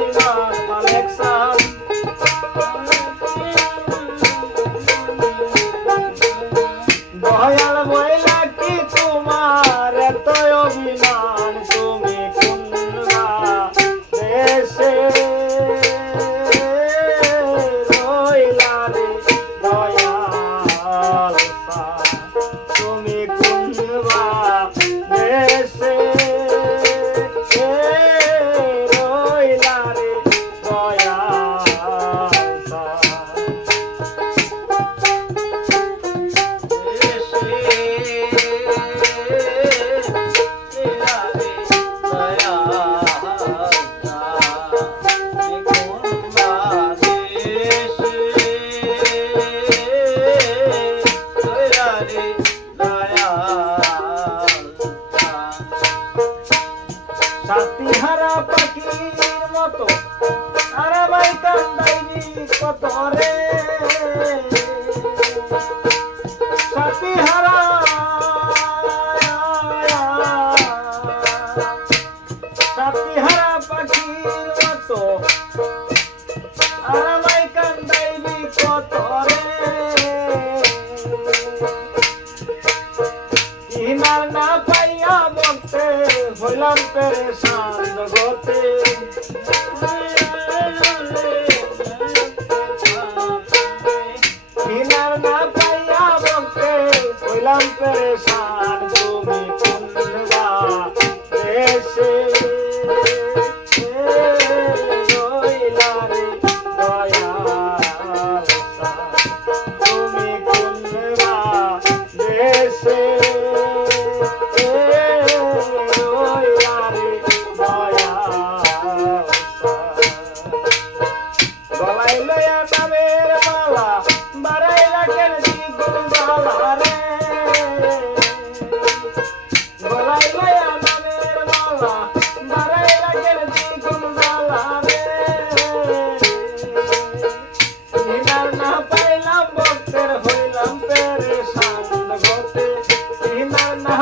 অভিমান মালেক সাদ দয়াল বইলা কি তোমার এত অভিমান তুমি কোন দেশে রইলা রে দয়াল তুমি কোন দেশে রইলা রে সাথীহারা পাখির মতো তারা ভাই কান্দাইনি কত রে সাথীহারা সাথীহারা পাখির মতো তারা ভাই কান্দাইনি কত রে ইনার না পাইয়া বলতে হইলাম পেরেশান জগতে ইনার না পাইয়া বলতে হইলাম পেরেশান তুমি কোন দেশে রইলা রে দয়াল তুমি কোন দেশে গলায় লয়া নামের মালা বাড়াই রাখেন দ্বিগুণ জ্বালা রে গলায় লয়া নামের মালা বাড়াই রাখেন দ্বিগুণ জ্বালা রে ইনার না পাইলাম ভক্তের হইলাম পেরেশান জগতে ইনার না